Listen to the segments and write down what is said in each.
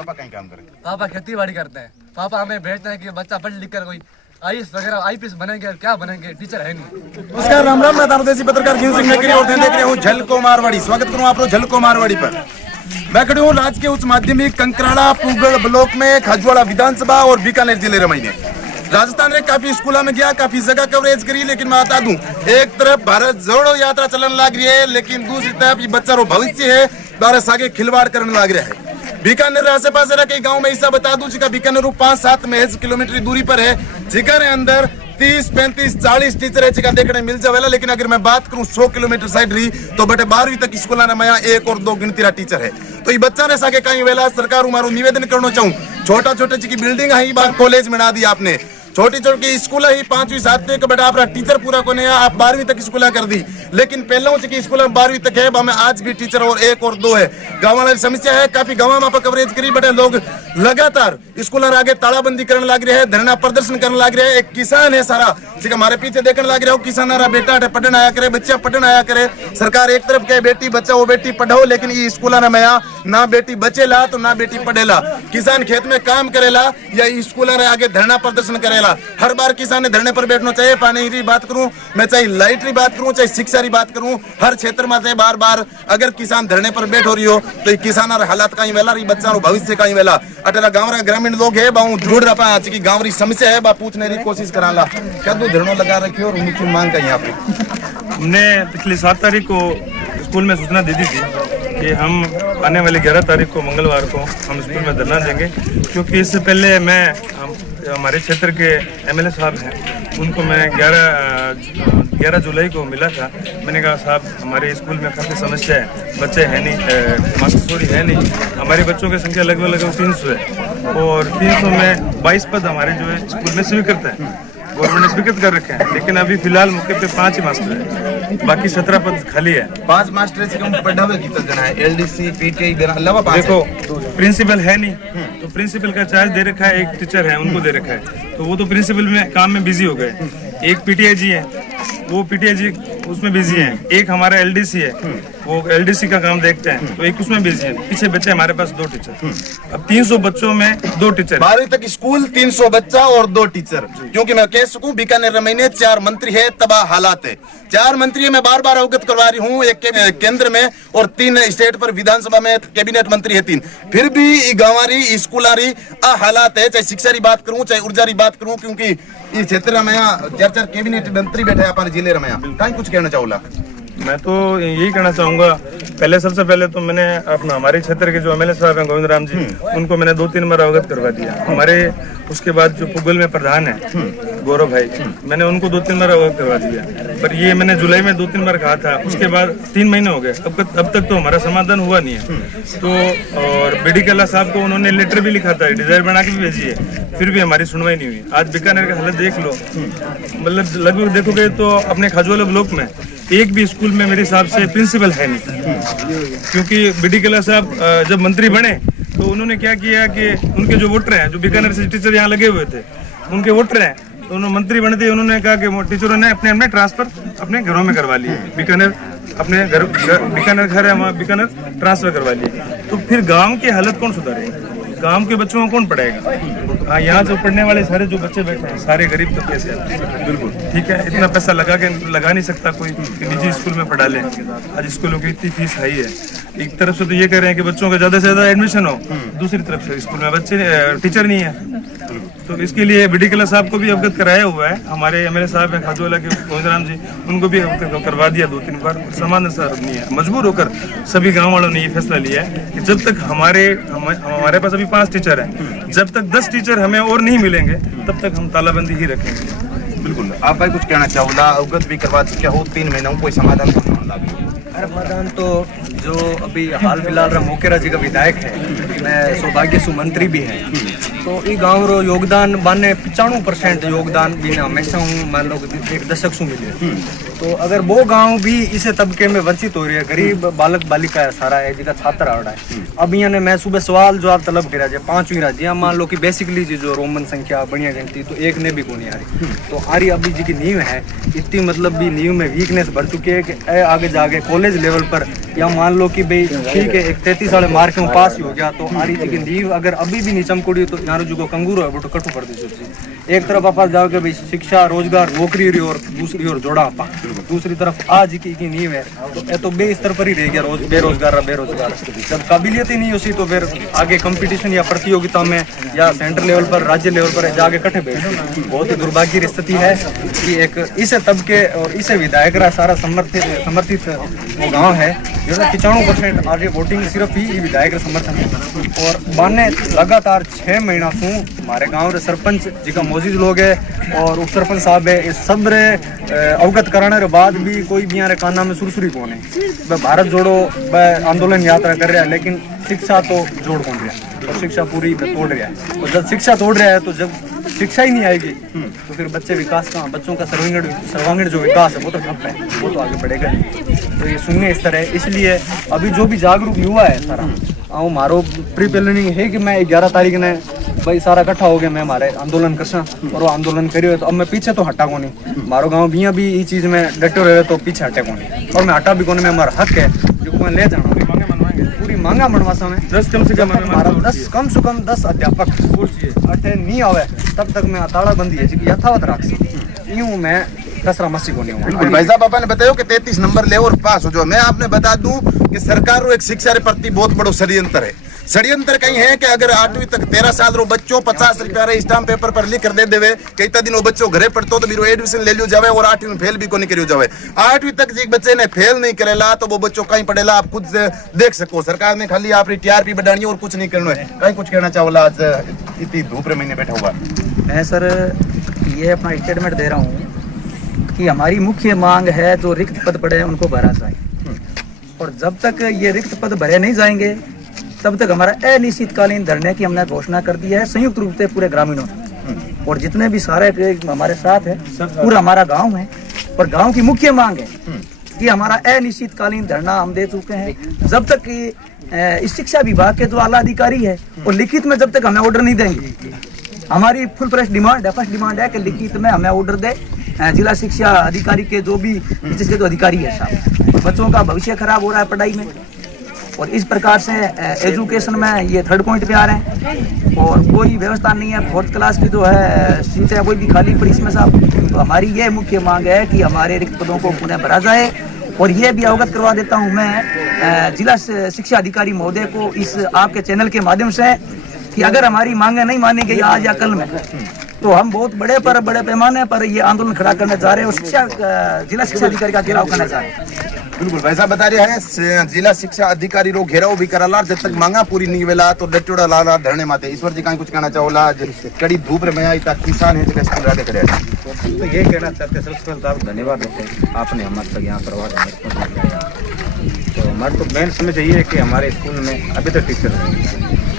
पापा कहीं काम करें? पापा खेती बाड़ी करते हैं। पापा हमें भेजते हैं कि बच्चा पढ़ लिख कर कोई आईएएस वगैरह आईपीएस बनेंगे, क्या बनेंगे, टीचर है नहीं। नमस्कार, राम राम। मैं दानोदेसी पत्रकार जीवन सिंह नकरी और देख रहे हूँ झलको मारवाड़ी। स्वागत करूँ आप लोग झलको मारवाड़ी पर। मैं खड़ी हूँ राजकीय उच्च माध्यमिक कंकराड़ा पुगड़ ब्लॉक में खाजवाड़ा विधानसभा और बीकानेर जिले रमई ने राजस्थान में काफी स्कूलों में गया, काफी जगह कवरेज करी, लेकिन मैं बता दूं एक तरफ भारत जोड़ो यात्रा चलन लग रही है, लेकिन दूसरी तरफ ये बच्चा रो भविष्य है द्वारा सागे खिलवाड़ करने लग रहा है। बीकानेर आसे पास कई गाँव में ऐसा बता दूं जिसका बीकानेर 5-7 महज किलोमीटर दूरी पर है, जिकर अंदर 30, 35, 40 टीचर है जिका देखने मिल जावेला। लेकिन अगर मैं बात करूं 100 किलोमीटर साइड रही तो बटे 12वीं तक स्कूल में यहाँ 1 और 2 गिनती टीचर है। तो ये बच्चा ने सागे कहीं वेला सरकार मारू निवेदन करना चाहूँ, छोटा छोटा जी की बिल्डिंग है बात कॉलेज में ना दी आपने, छोटी छोटी स्कूल ही 5वीं 7वीं के बेटा आपका टीचर पूरा को नहीं है, आप 12वीं तक स्कूल कर दी, लेकिन पहले की स्कूल में 12वीं तक है, हमें आज भी टीचर और 1 और 2 है। गाँव वाली समस्या है, काफी गाँव में आप कवरेज करी बेटे लोग लगातार स्कूल आगे तालाबंदी करने लग रहे हैं, धरना प्रदर्शन करने लग रहे हैं। एक किसान है सारा ठीक हमारे पीछे देखने लग रहे हो, किसान बेटा पढ़ने आया करे, बच्चा पढ़ने आया करे। सरकार एक तरफ कहे बेटी बचाओ बेटी पढ़ाओ, लेकिन ये स्कूल में ना बेटी बचेला तो ना बेटी पढ़ेला। किसान खेत में काम करेला या स्कूल आगे धरना प्रदर्शन करेला। हर बार किसान ने धरने पर बैठना चाहिए। पानी की बात करूं मैं, चाहे लाइट की बात करूं, चाहे शिक्षा की बात करूं, हर क्षेत्र में से बार बार अगर किसान धरने पर बैठ हो रही हो तो किसान हालात कहीं वेला रही, बच्चा भविष्य कहीं वेला। अटेला गाँव ग्रामीण लोग है बाऊ जोड़ रहा आज की गाँव री समस्या है बा पूछने की कोशिश कराला कदू धरना लगा रखी और मुख्य मांग कहीं आप। हमने पिछली 7 तारीख को स्कूल में सूचना दे दी थी कि हम आने वाली 11 तारीख को मंगलवार को हम स्कूल में धरना देंगे, क्योंकि इससे पहले हमारे क्षेत्र के एमएलए साहब हैं उनको मैं 11 जुलाई को मिला था। मैंने कहा साहब हमारे स्कूल में काफ़ी समस्या है, बच्चे हैं नहीं, मास्टरी है नहीं, हमारे बच्चों की संख्या लगभग 300 है और 300 में 22 पद हमारे जो है स्कूल में स्वीकृत है, गवर्नमेंट ने स्वीकृत कर रखे हैं। लेकिन अभी फिलहाल मौके पे 5 ही मास्टर है, बाकी 17 पद खाली है। 5 मास्टर से कम पढ़ावे कितना जना है? एलडीसी पीटीआई देना अलावा 5 देखो प्रिंसिपल है नहीं, तो प्रिंसिपल का चार्ज दे रखा है, एक टीचर है उनको दे रखा है, तो वो तो प्रिंसिपल में काम में बिजी हो गए। एक पीटीआई जी है, वो पीटीआई जी उसमें बिजी है। एक हमारा एलडीसी है, वो एलडीसी का काम देखते हैं, तो एक उसमें बिजी है। पीछे बच्चे हमारे पास 2 टीचर। अब 300 बच्चों में 2 टीचर। 12वीं तक स्कूल 300 बच्चा और 2 टीचर। क्योंकि मैं कह सकूं बीकानेर रमई में 4 मंत्री है, तबाह हालात है। 4 मंत्री मैं बार बार अवगत करवा रही हूँ, एक केंद्र में और 3 स्टेट पर विधानसभा में कैबिनेट मंत्री है 3, फिर भी गाँवारी स्कूलारी हालात है। चाहे शिक्षा की बात करूँ, चाहे ऊर्जा की बात करूँ, क्योंकि इस क्षेत्र में 4 कैबिनेट मंत्री बैठे अपने जिले में। कहीं कुछ कहना चाहूँगा मैं तो यही कहना चाहूँगा, सबसे पहले तो मैंने अपना हमारे क्षेत्र के जो एमएलए साहब हैं गोविंद राम जी, उनको मैंने 2-3 बार अवगत करवा दिया। हमारे उसके बाद जो पुगल में प्रधान है गौरव भाई, मैंने उनको 2-3 बार अवगत करवा दिया, पर ये मैंने जुलाई में 2-3 बार कहा था। उसके बाद 3 महीने हो गए, अब तक तो हमारा समाधान हुआ नहीं है। तो और बीडी कला साहब को उन्होंने लेटर भी लिखा था, डिजायर बना के भी भेजी है, फिर भी हमारी सुनवाई नहीं हुई। आज बीकानेर का हालत देख लो, मतलब लगभग देखोगे तो अपने खाजवाड़ा ब्लॉक में एक भी स्कूल में मेरे हिसाब से प्रिंसिपल है नहीं। क्योंकि बीडी कला साहब जब मंत्री बने तो उन्होंने क्या किया कि उनके जो वोटर हैं, जो बीकानेर से टीचर यहाँ लगे हुए थे, उनके वोटर हैं, तो उन्होंने मंत्री बनते ही उन्होंने कहा कि टीचरों ने अपने ट्रांसफर अपने घरों में करवा लिए। बीकानेर अपने बीकानेर घर है वहाँ बीकानेर ट्रांसफर करवा लिए। तो फिर गाँव की हालत कौन सुधारेगा? गांव के बच्चों को कौन पढ़ाएगा? हाँ, यहाँ जो पढ़ने वाले सारे जो बच्चे बैठे हैं सारे गरीब तबके से आते हैं। बिल्कुल ठीक है, इतना पैसा लगा नहीं सकता कोई कि निजी स्कूल में पढ़ा ले। आज स्कूलों की इतनी फीस हाई है। एक तरफ से तो ये कह रहे हैं कि बच्चों का ज्यादा से ज्यादा एडमिशन हो, दूसरी तरफ से स्कूल में बच्चे टीचर नहीं है। तो इसके लिए बीडी कला साहब को भी अवगत कराया हुआ है। हमारे एमएलए साहब हैं खाजवाड़ा के गोविंद राम जी, उनको भी अवगत करवा दिया 2-3 बार। समाधान सर नहीं है, मजबूर होकर सभी गाँव वालों ने ये फैसला लिया है कि जब तक हमारे पास अभी 5 टीचर हैं, जब तक 10 टीचर हमें और नहीं मिलेंगे तब तक हम तालाबंदी ही रखेंगे। बिल्कुल। आप भाई कुछ कहना चाहोगे? अवगत भी करवा चुके हो, 3 महीनों कोई समाधान का मामला भी? समाधान तो जो अभी हाल फिलहाल मोकेरा जी का विधायक है, मैं सौभाग्य सुमंत्री भी है, तो ये गाँव रो योगदान बाने 95% योगदान भी हमेशा हूँ मान लो 1 दशक से मिले। तो अगर वो गांव भी इसे तबके में वंचित हो रही है, गरीब बालक बालिका है सारा है जिसका छात्र आ रहा है। अब यहाँ मैं सुबह सवाल जवाब तलब करा जाए 5वीं राज्य मान लो कि बेसिकली जो रोमन संख्या बढ़िया गिनती तो 1 ने भी को नहीं आ रही। तो हमारी अभी जी की नींव है इतनी मतलब भी नींव में वीकनेस बढ़ चुकी है कि आगे जाके कॉलेज लेवल पर या मान लो कि भाई ठीक है 33 वाले मार्क में पास ही हो गया तो आरी जी की नींव अगर अभी भी नहीं चमकोड़ी तो यहाँ जो कंगूरो है वो तो कटू पड़ दी। एक तरफ आप जाओगे भाई शिक्षा रोजगार नौकरी रही और दूसरी ओर जोड़ा आप दूसरी तरफ आज की नींव है तो ये तो बे स्तर पर ही रह गया बेरोजगार जब काबिलियत ही नहीं होती तो फिर आगे कंपटीशन या प्रतियोगिता में या सेंटर लेवल पर राज्य लेवल पर जाके कट्ठे बैठे। बहुत ही दुर्भाग्य स्थिति है कि एक इसे तबके और इसे विधायक सारा समर्थित वो गाँव है जो 95% आज वोटिंग सिर्फ ही विधायक समर्थन है और बाने लगातार 6 महीना से हमारे गाँव के सरपंच जी का मौजूद लोग है और उप सरपंच साहब है इस सब रे अवगत कराने के बाद भी कोई भी यहाँ काना में सुरसुरी कौन है। वह भारत जोड़ो वह आंदोलन यात्रा कर रहा है लेकिन शिक्षा तो जोड़ कौन रहा और शिक्षा पूरी तोड़ रहा है और जब शिक्षा तोड़ रहा है तो जब शिक्षा ही नहीं आएगी तो फिर बच्चे विकास का बच्चों का सर्वांगीण जो विकास है वो तो ठप है वो तो आगे बढ़ेगा नहीं। तो ये शून्य स्तर है इसलिए अभी जो भी जागरूक युवा है सारा मारो प्री प्लानिंग है कि मैं 11 तारीख ने भाई सारा इकट्ठा हो गया मैं हमारे आंदोलन कर और वो आंदोलन करियो तो अब मैं पीछे तो हटा को नहीं मारो गाँव भी ये चीज में डटे रहे तो पीछे हटे को नहीं और मैं हटा भी को नहीं मैं हमारा हक है जो मैं ले जाना पूरी मांगा मनवासा में 10 कम से कम 10 अध्यापक अठे नहीं आवे तब तक मैं अताड़ा बंदी है जी यथावत रख यूं मैं कसरा मस्सी को नहीं हूँ। भाई साहब आपने बताया कि 33 नंबर ले और पास हो जाओ। मैं आपने बता दूं कि सरकार रो एक शिक्षा के प्रति बहुत बड़ो षड्यंत्र है। षड्यंत्र कहीं है कि अगर 8वीं तक 13 साल रो बच्चों 50 रुपया रे स्टाम्प पेपर पर लिख कर दे देवे कई दिन वो बच्चों घरे पढ़तो तो बीरो एडमिशन ले लियो जावे और 8वीं में फेल भी को नहीं करियो जावे। 8वीं तक जी बच्चे ने फेल नहीं करेला तो वो बच्चों कहीं पढ़ेला आप खुद से देख सको। सरकार ने खाली आपकी टीआरपी बढ़ानी और कुछ नहीं करना है। कहीं कुछ कहना चाहोला आज इतनी धूप रे महीने बैठा हुआ मैं सर ये अपना स्टेटमेंट दे रहा हूँ कि हमारी मुख्य मांग है जो रिक्त पद पड़े हैं उनको भरा जाए और जब तक ये रिक्त पद भरे नहीं जाएंगे तब तक हमारा अनिश्चितकालीन धरने की हमने घोषणा कर दी है संयुक्त रूप से पूरे ग्रामीणों ने और जितने भी सारे हमारे साथ है पूरा हमारा गांव है और गांव की मुख्य मांग है कि हमारा अनिश्चितकालीन धरना हम दे चुके हैं जब तक कि इस शिक्षा विभाग के जो आला अधिकारी है वो लिखित में जब तक हमें ऑर्डर नहीं देंगे। हमारी फुल फ्रेश डिमांड है, फर्स्ट डिमांड है कि लिखित में हमें ऑर्डर दे जिला शिक्षा अधिकारी के जो भी जिसके जो अधिकारी है साहब बच्चों का भविष्य खराब हो रहा है पढ़ाई में और इस प्रकार से एजुकेशन में ये 3rd पॉइंट पे आ रहे हैं और कोई व्यवस्था नहीं है। 4th क्लास की जो है सीटें कोई भी खाली पड़ी इसमें साहब। तो हमारी ये मुख्य मांग है कि हमारे रिक्त पदों को पुनः भरा जाए और ये भी अवगत करवा देता हूँ मैं जिला शिक्षा अधिकारी महोदय को इस आपके चैनल के माध्यम से कि अगर हमारी मांगे नहीं मानी गई आज या कल में तो हम बहुत बड़े पैमाने पर ये आंदोलन खड़ा करने जा रहे हैं और जिला शिक्षा अधिकारी का घेराव करने जा रहे हैं। बिल्कुल वैसा बता रहे हैं जिला शिक्षा अधिकारी रो घेराव भी कराला जब तक मांगा पूरी नहीं वेला तो डटोड़ा लाला धरने माते। ईश्वर जी का कुछ कहना चाहोला कड़ी धूप रे में आई तक किसान है तो स्कूल आगे करे तो ये कहना चाहते सबसे पहले तो धन्यवाद देते हैं आपने हमारे तक यहाँ करवा तो हमारे तो मेन समस्या ये है कि हमारे स्कूल में अभी तक टीचर नहीं,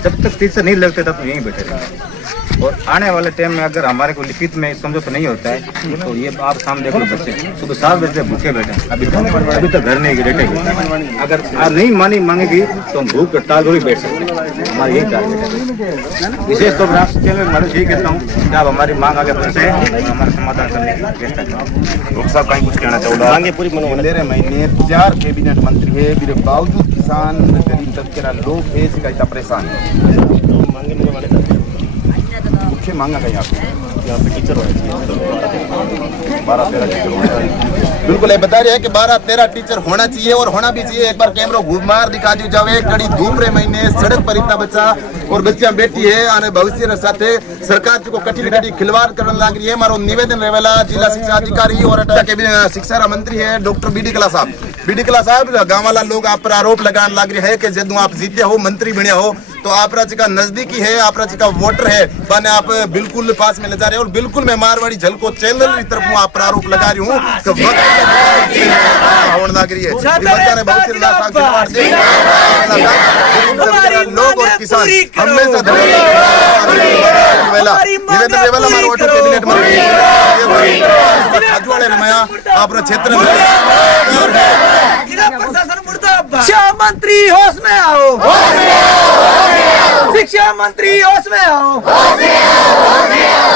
जब तक टीचर नहीं लगते तब तो यहीं बैठे रहे और आने वाले टाइम में अगर हमारे को लिखित में समझौता नहीं होता है तो ये आप सामने देख लो बच्चे सुबह 7 बजे भूखे बैठे अभी तक घर नहीं बैठे। अगर आप नहीं मानी मांगेगी तो हम भूख हड़ताल थोड़ी बैठ सकते हैं। हमारा यही टारगेट है। विशेष तौर पर आप चैनल मैं यही कहता हूँ कि आप हमारी मांग आगे बढ़ाए हमारा समाधान करने की चेष्टा करें। लोग साहब कहीं कुछ कहना चाहोला मांगे पूरी मेरे महीने 4 कैबिनेट मंत्री है मेरे बावजूद किसान गरीब तबके लोग है शिकायत परेशान है। मुख्य मांगा कहीं आपको यहाँ पे टीचर होना चाहिए 12-13 टीचर होना चाहिए। बिल्कुल ये बता रहे हैं कि 12-13 टीचर होना चाहिए और होना भी चाहिए। एक बार कैमरा घूमार दिखा दी जावे कड़ी धूप रे महीने सड़क पर इतना बच्चा और बच्चियां बैठी है आने भविष्य रे साथे सरकार को कठिन खिलवाड़ करने लग रही है। मारो निवेदन रहेला जिला शिक्षा अधिकारी और शिक्षा मंत्री है डॉक्टर बीडी कला साहब गाँव वाला लोग आप पर आरोप लगाने लग रहे हैं कि जब आप जीते हो मंत्री बने हो तो आप राज्य का नजदीकी है आप राज्य का वोटर है बने आप बिल्कुल पास में ले जा रहे हैं और बिल्कुल मैं मारवाड़ी झलको चैनल की तरफ आप पर आरोप लगा रही हूँ तो लग रही है लोग और किसान हमेशा आप क्षेत्र मंत्री होश में आओ शिक्षा मंत्री होश में आओ,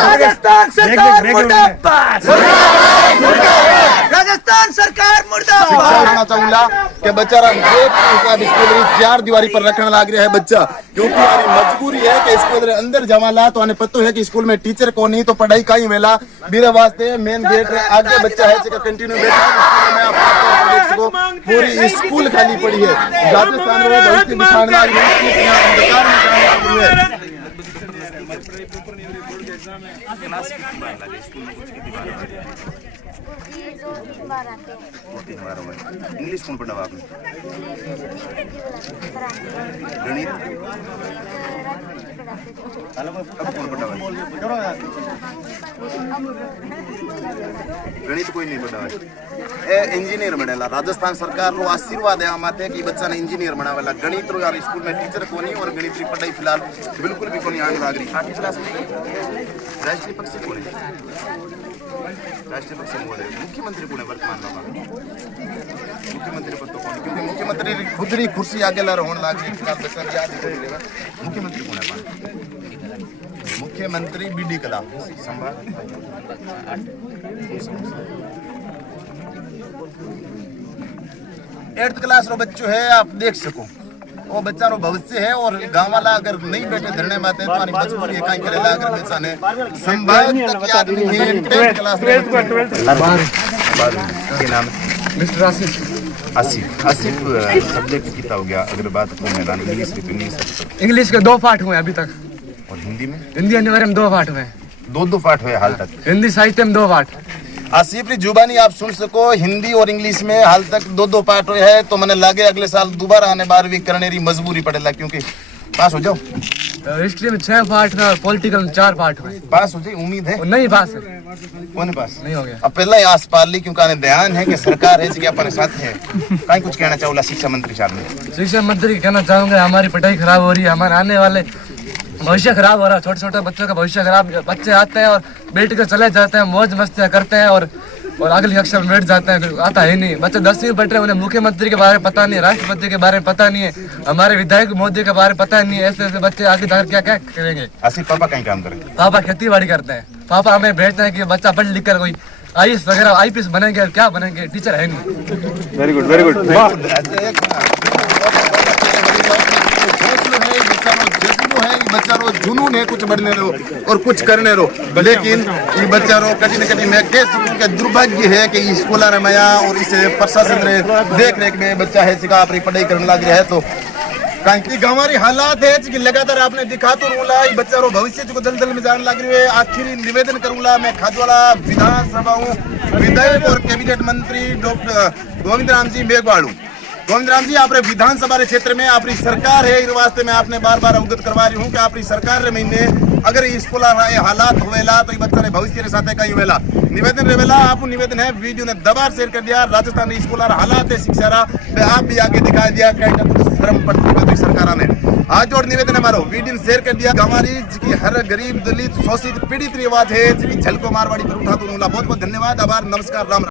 राजस्थान सरकार मुर्दाबाद, राजस्थान सरकार मुर्दाबाद। कहना चाहूंगा कि बेचारा स्कूल 4 दीवारी पर रखने लग रहा है बच्चा, क्योंकि हमारी मजबूरी है कि स्कूल अंदर जमाला तो हमें पता है कि स्कूल में टीचर को नहीं तो पढ़ाई का ही वेला मेरे वास्ते मेन गेट आगे बच्चा है कंटिन्यू बैठा को पूरी स्कूल खाली पड़ी है। राजस्थान में बहुत ही दिखाने वाली अंधकार में है। इंग्लिश कौन पढ़ा आपने? गणित अब कौन पढ़ा? गणित कोई नहीं पढ़ा है। इंजीनियर बनेला राजस्थान सरकार रो आशीर्वाद है आमाते कि बच्चा ने इंजीनियर बनावेला। गणित रो यार स्कूल में टीचर को नहीं और गणित की पढ़ाई फिलहाल बिल्कुल भी कोनी आने लग रही। 8वीं क्लास में राष्ट्रीय पक्षी कौन है? राष्ट्रीय पक्षी कौन है? मुख्यमंत्री कौन है वर्तमान में? मुख्यमंत्री पद तो कौन? क्योंकि मुख्यमंत्री खुद ही कुर्सी आगे ला होने लग गई। फिलहाल बच्चा याद नहीं रहेगा। मुख्यमंत्री कौन है? मुख्यमंत्री बीडी कलाम संभाग 8th क्लास रो बच्चों है, आप देख सको वो बच्चा रो भविष्य है। और गांव वाला अगर नहीं बैठे धरने में आते तो हमारी मजबूरी है कहीं करेला। अगर बच्चा ने संभाग तक याद नहीं है 10th क्लास में के नाम मिस्टर आसिफ। आसिफ सब्जेक्ट कितना हो गया? अगर बात को मैदान इंग्लिश के 2 पाठ हुए अभी तक, और हिंदी में? हिंदी अनिवार्य में 2 पाठ हुए, 2 पाठ हुए हाल तक। हिंदी साहित्य में 2 पाठ। आसिफ की जुबानी आप सुन सको, हिंदी और इंग्लिश में हाल तक 2 पाठ हुए है। तो मैंने लागे अगले साल दोबारा आने 12वीं करने की मजबूरी पड़ेगा, क्योंकि पास हो जाओ। हिस्ट्री में 6 पाठ में और पॉलिटिकल में 4 पाठ हुए। पास हो जाए उम्मीद है? नहीं पास है। कौन पास नहीं हो गया। अब पहला ही आस पाल ली, क्योंकि आने ध्यान है कि सरकार है जी अपने साथ है। कहीं कुछ कहना चाहूँगा शिक्षा मंत्री साहब ने? शिक्षा मंत्री कहना चाहूंगा हमारी पढ़ाई खराब हो रही है, हमारे आने वाले भविष्य खराब हो रहा है। छोटे छोटे बच्चों का भविष्य खराब। बच्चे आते हैं और बैठ कर चले जाते हैं, मौज मस्तियाँ करते हैं और अगली कक्षा में बैठ जाते हैं, फिर आता है नहीं। बच्चे 10वीं में बैठ रहे हैं, उन्हें मुख्यमंत्री के बारे में पता नहीं है, राष्ट्रपति के बारे में पता नहीं है, हमारे विधायक मोदी के बारे में पता नहीं है। ऐसे ऐसे बच्चे आगे जाकर क्या क्या करेंगे? आसिफ पापा कहीं काम करें? पापा खेती बाड़ी करते हैं। पापा हमें भेजते हैं कि बच्चा पढ़ लिख कर कोई IAS वगैरह IPS बनेंगे, क्या बनेंगे? टीचर है नहीं। Very good very good. बच्चा रो जुनून है कुछ बढ़ने रो और कुछ करने रो, लेकिन ये बच्चा रो कटी न कटी मैं कह सकूं कि दुर्भाग्य है कि स्कूल रमाया और इसे प्रशासन रे देख रेख में बच्चा है सिखा अपनी पढ़ाई करने लग रहा है। तो कहीं हमारी हालात है कि लगातार आपने दिखा तो रूला ये बच्चा रो भविष्य को दलदल में जाने लग रही है। आखिरी निवेदन करूंगा मैं खाजवाड़ा विधानसभा हूँ विधायक और कैबिनेट मंत्री डॉक्टर गोविंद राम जी मेघवाड़ू। गोविंद राम जी, आप विधानसभा क्षेत्र में अपनी सरकार है, इस वास्ते मैं आपने बार बार अवगत करवा रही हूँ कि अपनी सरकार रे महीने अगर स्कूल हालात होवेला तो बच्चा ने भविष्य के साथ कहीं वेला निवेदन रेवेला। आप निवेदन है वीडियो ने दबार शेयर कर दिया। राजस्थान स्कूल हालात है शिक्षा रहा आप भी आगे दिखा दिया श्रम पड़ती सरकार ने आज और निवेदन हमारा वीडियो शेयर कर दिया। हमारी की हर गरीब दलित शोषित पीड़ित आवाज है झलको मारवाड़ी पर उठा तो बहुत बहुत धन्यवाद, आभार, नमस्कार, राम।